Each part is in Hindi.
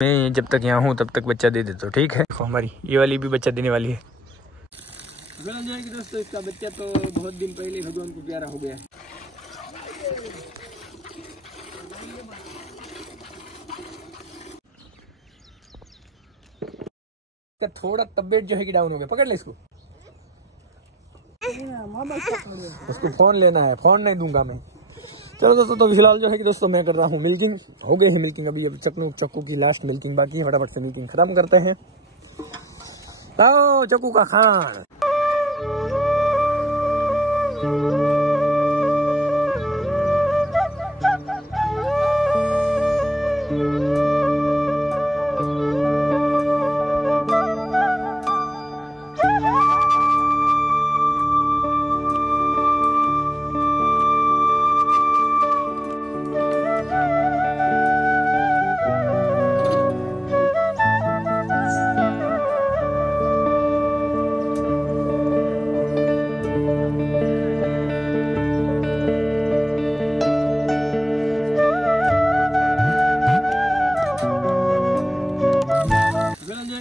मैं जब तक यहाँ हूँ तब तक बच्चा दे देता हूँ, ठीक है। देखो हमारी ये वाली भी बच्चा देने वाली है। जाएगी दोस्तों, इसका बच्चा तो बहुत दिन पहले भगवान को प्यारा हो गया है। थोड़ा तबियत जो है कि डाउन हो गया, पकड़ ले इसको। उसको फोन लेना है, फोन नहीं दूंगा मैं। चलो दोस्तों, तो फिलहाल जो है कि दोस्तों मैं कर रहा हूँ मिल्किंग। हो गई है मिल्किंग, अभी चक्कू की लास्ट मिल्किंग बाकी है। फटाफट से मिल्किंग खत्म करते हैं। लाओ चक्कू का खान।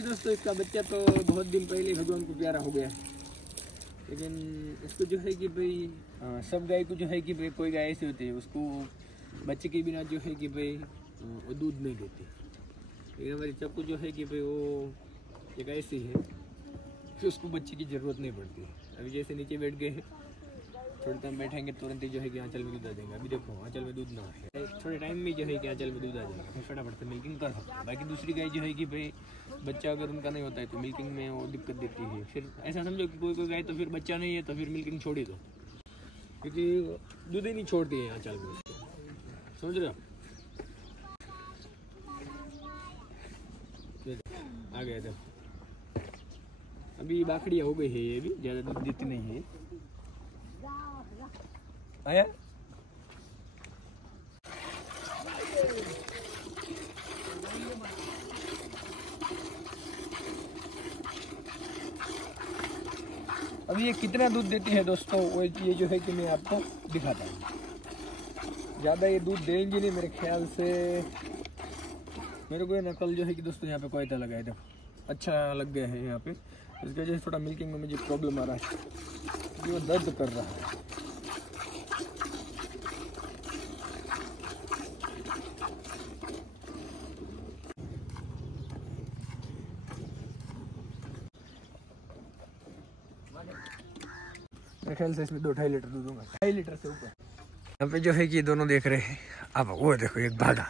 दोस्तों इसका बच्चा तो बहुत दिन पहले भगवान को प्यारा हो गया है, लेकिन इसको जो है कि भाई सब गाय को जो है कि भाई कोई गाय ऐसी होती है उसको बच्चे के बिना जो है कि भाई वो दूध नहीं देती। लेकिन हमारी चक्कू जो है कि भाई वो एक ऐसी है कि उसको बच्चे की ज़रूरत नहीं पड़ती। अभी जैसे नीचे बैठ गए हैं, थोड़ी टाइम बैठेंगे तुरंत ही जो है कि आंचल में दूध आ जाएगा। अभी देखो आंचल में दूध ना है, थोड़े टाइम में जो है कि आंचल में दूध आ जाएगा, फिर फटाफट से मिल्किंग कर सकते हैं। बाकी दूसरी गाय जो है कि भाई बच्चा अगर उनका नहीं होता है तो मिल्किंग में वो दिक्कत देती है। फिर ऐसा समझो कि कोई गाय तो फिर बच्चा नहीं है तो फिर मिल्किंग छोड़ ही दो, क्योंकि दूध ही नहीं छोड़ती है आंचल में, समझ रहे हो। आ गया था, अभी बाखड़िया हो गई है, ये भी ज़्यादा दूध देती नहीं है। आया अभी ये कितना दूध देती है दोस्तों, वो ये जो है कि मैं आपको दिखाता हूँ। ज़्यादा ये दूध देंगी नहीं मेरे ख्याल से। मेरे को ये नकल जो है कि दोस्तों यहाँ पे कोयता लगा है, देखो अच्छा लग गया है यहाँ पे। इसकी वजह से थोड़ा मिल्किंग में मुझे प्रॉब्लम आ रहा है, क्योंकि वो दर्द कर रहा है। मेरे ख्याल से इसमें 2-2.5 लीटर दूध दूंगा, 2.5 लीटर से ऊपर। यहाँ पे जो है कि दोनों देख रहे हैं। अब वो देखो एक भागा।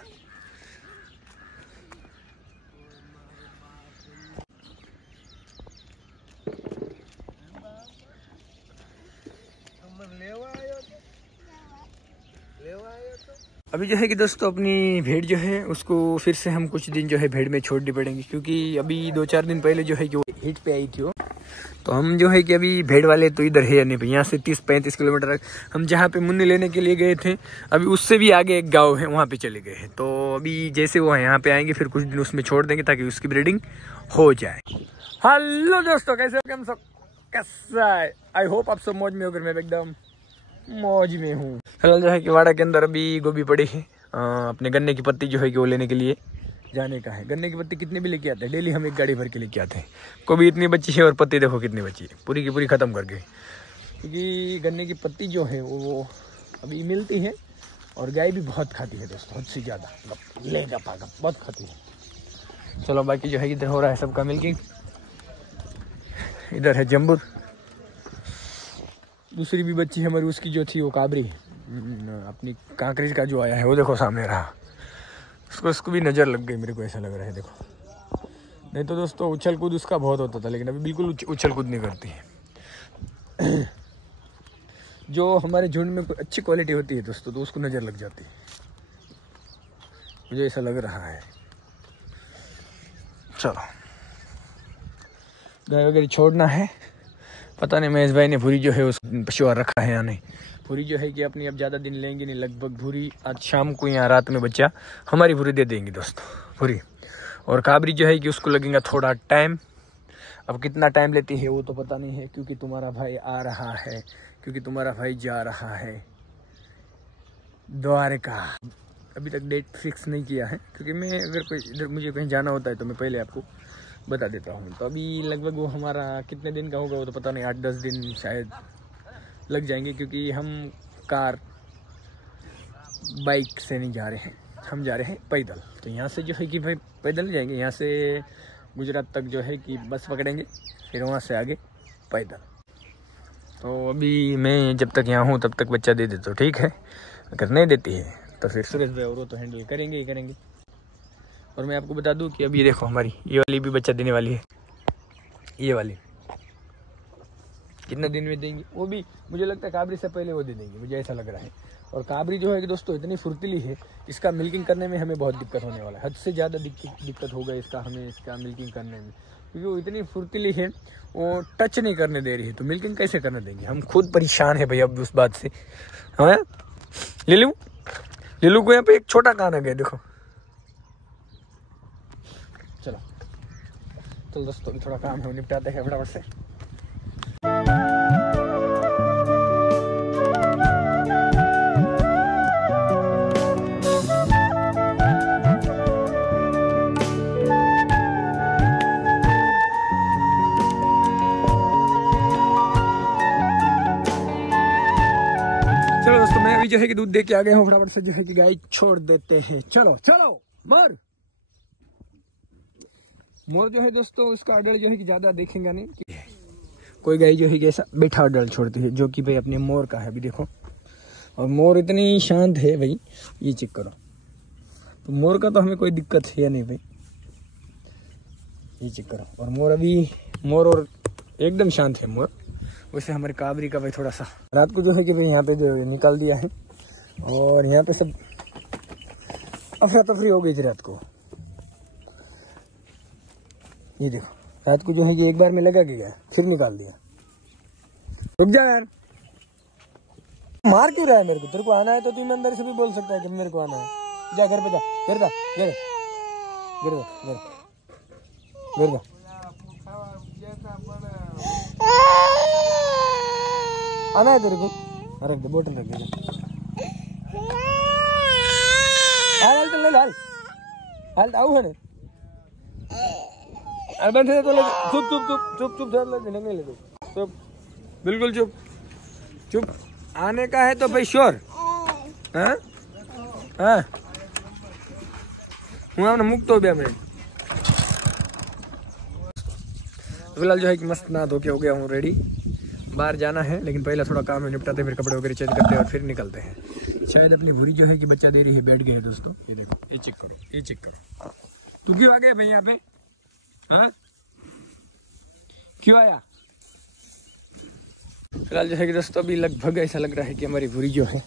अभी जो है कि दोस्तों अपनी भेड़ जो है उसको फिर से हम कुछ दिन जो है भेड़ में छोड़नी पड़ेंगी, क्योंकि अभी 2-4 दिन पहले जो है कि वो हिट पे आई थी वो। तो हम जो है कि अभी भेड़ वाले तो इधर है नहीं, यहाँ से 30-35 किलोमीटर हम जहाँ पे मुन्नी लेने के लिए गए थे, अभी उससे भी आगे एक गांव है वहाँ पे चले गए हैं। तो अभी जैसे वो यहाँ पे आएंगे फिर कुछ दिन उसमें छोड़ देंगे ताकि उसकी ब्रीडिंग हो जाए। हेलो दोस्तों, कैसे हो हम सब, कैसा है? आई होप आप सब मौज में होकर, मैं एकदम मौज में हूँ। फिलहाल जो है कि वाड़ा के अंदर अभी गोभी पड़ी है। अपने गन्ने की पत्ती जो है कि वो लेने के लिए जाने का है। गन्ने की पत्ती कितनी भी लेके आते हैं, डेली हम एक गाड़ी भर के लेके आते हैं। गोभी इतनी बची है और पत्ती देखो कितनी बची है, पूरी की पूरी ख़त्म कर गए। क्योंकि गन्ने की पत्ती जो है वो अभी मिलती है और गाय भी बहुत खाती है दोस्तों, हद से ज़्यादा, लेगा पागा बहुत खाती है। चलो बाकी जो है इधर हो रहा है सबका मिल्किंग। इधर है जम्बूर, दूसरी भी बच्ची है हमारी, उसकी जो थी वो काबरी अपनी कांकरेज का जो आया है वो देखो सामने रहा, उसको भी नज़र लग गई, मेरे को ऐसा लग रहा है। देखो, नहीं तो दोस्तों उछल कूद उसका बहुत होता था, लेकिन अभी बिल्कुल उछल कूद नहीं करती है। जो हमारे झुंड में कोई अच्छी क्वालिटी होती है दोस्तों तो उसको नज़र लग जाती है, मुझे ऐसा लग रहा है। चलो गाय वगैरह छोड़ना है, पता नहीं महेश भाई ने भूरी जो है उस पशुआर रखा है या नहीं। भूरी जो है कि अपनी अब ज़्यादा दिन लेंगे नहीं, लगभग भूरी आज शाम को या रात में बच्चा हमारी भूरी दे देंगी दोस्तों भूरी। और काबरी जो है कि उसको लगेगा थोड़ा टाइम, अब कितना टाइम लेती है वो तो पता नहीं है, क्योंकि तुम्हारा भाई आ रहा है, क्योंकि तुम्हारा भाई जा रहा है द्वारका। अभी तक डेट फिक्स नहीं किया है, क्योंकि मैं अगर कोई इधर मुझे कहीं जाना होता है तो मैं पहले आपको बता देता हूँ। तो अभी लगभग वो हमारा कितने दिन का होगा वो तो पता नहीं, 8-10 दिन शायद लग जाएंगे, क्योंकि हम कार बाइक से नहीं जा रहे हैं, हम जा रहे हैं पैदल। तो यहाँ से जो है कि भाई पैदल जाएंगे, यहाँ से गुजरात तक जो है कि बस पकड़ेंगे, फिर वहाँ से आगे पैदल। तो अभी मैं जब तक यहाँ हूँ तब तक बच्चा दे देता, ठीक है। अगर नहीं देती है तो फिर सुरेश भाई और वो तो हैंडल करेंगे ही करेंगे। और मैं आपको बता दूं कि अभी देखो हमारी ये वाली भी बच्चा देने वाली है, ये वाली कितना दिन में देंगी, वो भी मुझे लगता है काबरी से पहले वो दे देंगी, मुझे ऐसा लग रहा है। और काबरी जो है कि दोस्तों इतनी फुर्तीली है, इसका मिल्किंग करने में हमें बहुत दिक्कत होने वाला है, हद से ज़्यादा दिक्कत होगा इसका मिल्किंग करने में, क्योंकि वो इतनी फुर्तीली है, वो टच नहीं करने दे रही है, तो मिल्किंग कैसे करने देंगे। हम खुद परेशान है भाई अब उस बात से। हाँ लिलू को यहाँ पे एक छोटा कान आ गया, देखो। चलो दोस्तों अभी थोड़ा काम है, निपटाते हैं फटाफट से। चलो दोस्तों मैं अभी जो है कि दूध दे के आ गया हूँ, फटाफट से जो है कि गाय छोड़ देते हैं। चलो चलो मोर जो है दोस्तों, उसका ऑर्डर जो है कि ज़्यादा देखेंगे नहीं, कोई गाय जो है कि ऐसा बैठा ऑर्डर छोड़ती है, जो कि भाई अपने मोर का है। अभी देखो, और मोर इतनी शांत है भाई, ये चेक करो। तो मोर का तो हमें कोई दिक्कत है नहीं भाई, ये चेक करो। और मोर और एकदम शांत है मोर। वैसे हमारे काबरी का भाई थोड़ा सा रात को जो है कि भाई यहाँ पे जो निकाल दिया है, और यहाँ पे सब अफरा तफरी हो गई थी रात को। ये देखो रात को जो है कि एक बार में लगा के गया, फिर निकाल दिया। रुक जा यार, मार क्यों रहा है मेरे को? तेरे को आना है तो तू ईमानदारी से भी बोल सकता है कि मेरे को आना है। जा घर पे जा, घर जा, घर आना है तेरे को। अरे बोतल रख दे, हाल आओ है बैठे तो चुप चुप चुप चुप चुप नहीं ले, चुप बिल्कुल चुप चुप। आने का है तो भाई श्योर। हाँ हाँ हुआ ना, मुक्त हो गया मैं। फिलहाल जो है कि मस्त नहा धो के हो गया हूँ रेडी, बाहर जाना है, लेकिन पहले थोड़ा काम है निपटाते, फिर कपड़े वगैरह चेंज करते हैं और फिर निकलते हैं। शायद अपनी भूरी जो है कि बच्चा दे रही है, बैठ गए हैं दोस्तों। ये देखो, ये चेक करो, ये चेक करो। तू क्यों आ गया भाई यहाँ पे? हाँ क्यों आया? फिलहाल जो है कि दोस्तों अभी लगभग ऐसा लग रहा है कि हमारी भूरी जो है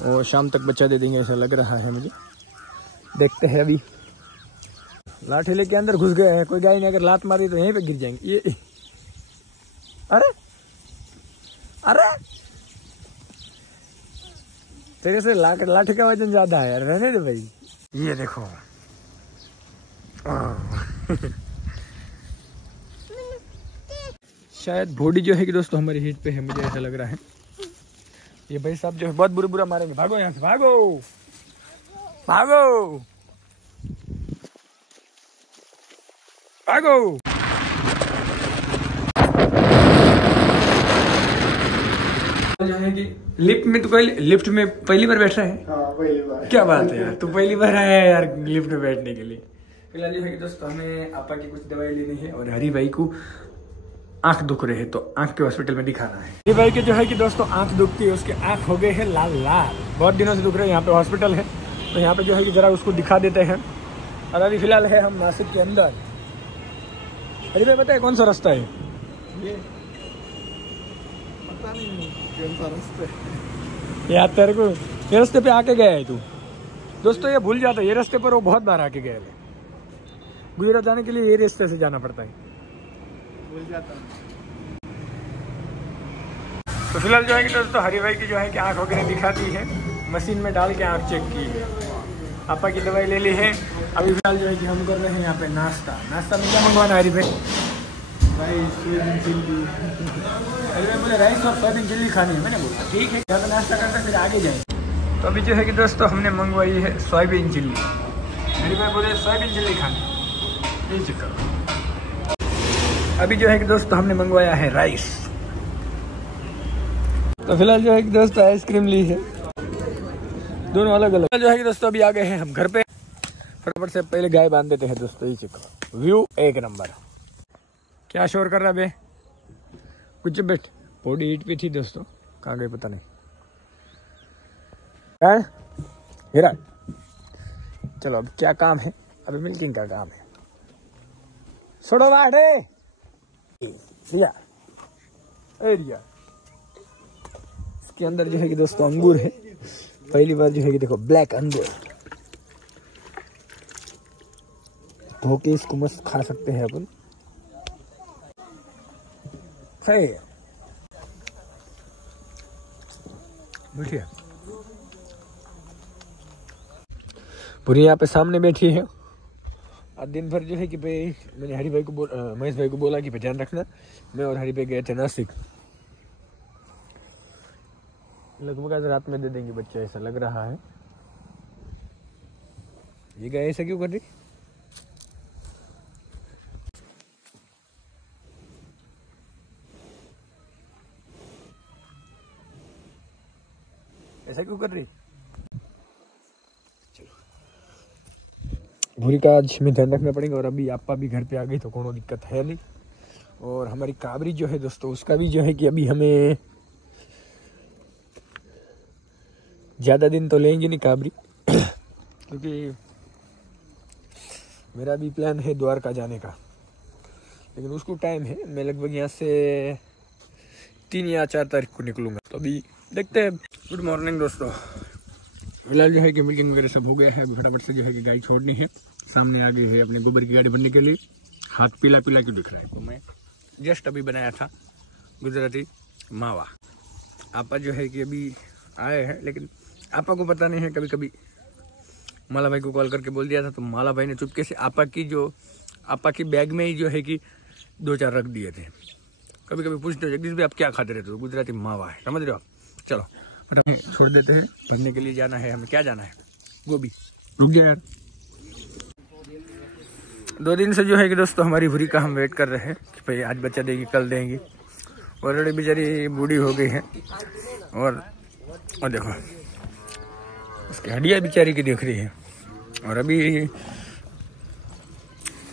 वो शाम तक बच्चा दे देंगे, ऐसा लग रहा है मुझे। देखते हैं, अभी लाठी लेके अंदर घुस गए हैं। कोई गाय ने अगर लात मारी तो यहीं पे गिर जाएंगे। ये अरे अरे तेरे से लाठी का वजन ज्यादा है यार, रहने दे भाई। ये देखो शायद बॉडी जो है कि दोस्तों हमारी हीट पे है, मुझे ऐसा लग रहा है। ये भाई साहब जो है बहुत बुरा मारेंगे। भागो यहाँ से, भागो भागो भागो। जो है कि लिफ्ट में पहली बार बैठ रहा है। हाँ, पहली बार। क्या बात है यार, तू पहली बार आया है यार लिफ्ट में बैठने के लिए। फिलहाल जो है कि दोस्तों हमें आपा की कुछ दवाई लेनी है, और हरी भाई को आंख दुख रहे है तो आंख के हॉस्पिटल में दिखाना है। हरी भाई के जो है कि दोस्तों आंख दुखती है, उसके आंख हो गए हैं लाल लाल, बहुत दिनों से दुख रहे हैं। यहाँ पे हॉस्पिटल है, तो यहाँ पे जो है कि जरा उसको दिखा देते हैं। और अभी फिलहाल है हम नासिक के अंदर। हरी भाई बताए कौन सा रास्ता है ये? पता नहीं कौन सा रास्ता है यार, तेरे को ये रास्ते पे आके गया है तू? दोस्तों ये भूल जाता है, ये रास्ते पर वो बहुत बार आके गए हैं। गुजरात जाने के लिए ये रास्ते से जाना पड़ता है, भूल जाता हूँ। तो फिलहाल जो है कि दोस्तों हरी भाई की जो है कि आँख वगैरह दिखाती है, मशीन में डाल के आँख चेक की है, आपा की दवाई ले ली है। अभी फिलहाल जो है कि हम कर रहे हैं यहाँ पे नाश्ता में क्या मंगवाना हरी भाई? Soybean chilli. हरी भाई बोले राइस और सोयाबीन चिल्ली खानी है। मैंने बोला ठीक है, यहाँ पे नाश्ता करते फिर आगे जाएंगे। तो अभी जो है कि दोस्तों हमने मंगवाई है सोयाबीन चिल्ली। मेरे भाई बोले सोयाबीन चिल्ली खानी, ये चिकन। अभी जो है कि दोस्तों हमने मंगवाया है राइस। तो फिलहाल जो है कि दोस्तों आइसक्रीम ली है, दोनों अलग अलग। जो है कि दोस्तों अभी आ गए हैं हम घर पे। फटाफट से पहले गाय बांध देते हैं दोस्तों। ये चिकन व्यू एक नंबर। क्या शोर कर रहा बे? कुछ बेट पौड़ी ईट पे थी दोस्तों, कहाँ गए पता नहीं। हीरा चलो अब क्या काम है, अभी मिल्किंग का काम है। छोड़ो बाढ़े रिया, रिया। इसके अंदर जो है कि दोस्तों अंगूर है। पहली बार जो है कि देखो ब्लैक अंगूर, धो के इसको मस्त खा सकते हैं अपन। बैठिए, पूरी यहाँ पे सामने बैठी है। आज दिन भर जो है कि भाई मैंने हरी भाई को महेश भाई को बोला कि ध्यान रखना। मैं और हरी भाई गए थे नासिक। लगभग आज रात में दे देंगे बच्चा, ऐसा लग रहा है। ये गाय ऐसा क्यों कर रही? ऐसा क्यों कर रही? भूरी का आज में ध्यान रखना पड़ेगा। और अभी आपा भी घर पे आ गई तो कोनो दिक्कत है नहीं। और हमारी काबरी जो है दोस्तों, उसका भी जो है कि अभी हमें ज़्यादा दिन तो लेंगे नहीं काबरी क्योंकि मेरा भी प्लान है द्वारका जाने का, लेकिन उसको टाइम है। मैं लगभग यहाँ से 3 या 4 तारीख को निकलूँगा। तो अभी देखते हैं। गुड मॉर्निंग दोस्तों। फिलहाल जो है कि मिल्किंग वगैरह सब हो गया है। फटाफट से जो है कि गाय छोड़नी है। सामने आगे है अपने गोबर की गाड़ी भरने के लिए। हाथ पीला पीला क्यों दिख रहा है? तो मैं जस्ट अभी बनाया था गुजराती मावा। आपा जो है कि अभी आए हैं, लेकिन आपा को पता नहीं है। कभी कभी माला भाई को कॉल करके बोल दिया था, तो माला भाई ने चुपके से आपा की बैग में ही जो है कि 2-4 रख दिए थे। कभी कभी पूछते हो जगदीश भाई आप क्या खाते रहते हो? गुजराती मावा है, समझ रहे हो आप? चलो फटाफट छोड़ देते हैं। भरने के लिए जाना है हमें। क्या जाना है? गोभी। रुक जा यार। 2 दिन से जो है कि दोस्तों हमारी भूरी का हम वेट कर रहे हैं कि भाई आज बच्चा देगी, कल देंगी। ऑलरेडी बेचारी बूढ़ी हो गई है। और देखो उसकी हड्डियाँ बेचारी की दिख रही है। और अभी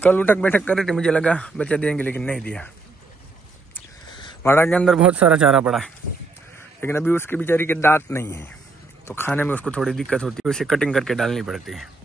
कल उठक बैठक कर रही थी, मुझे लगा बच्चा देंगे, लेकिन नहीं दिया। वाड़ा के अंदर बहुत सारा चारा पड़ा है, लेकिन अभी उसके बेचारी के दांत नहीं है, तो खाने में उसको थोड़ी दिक्कत होती है। उसे कटिंग करके डालनी पड़ती है।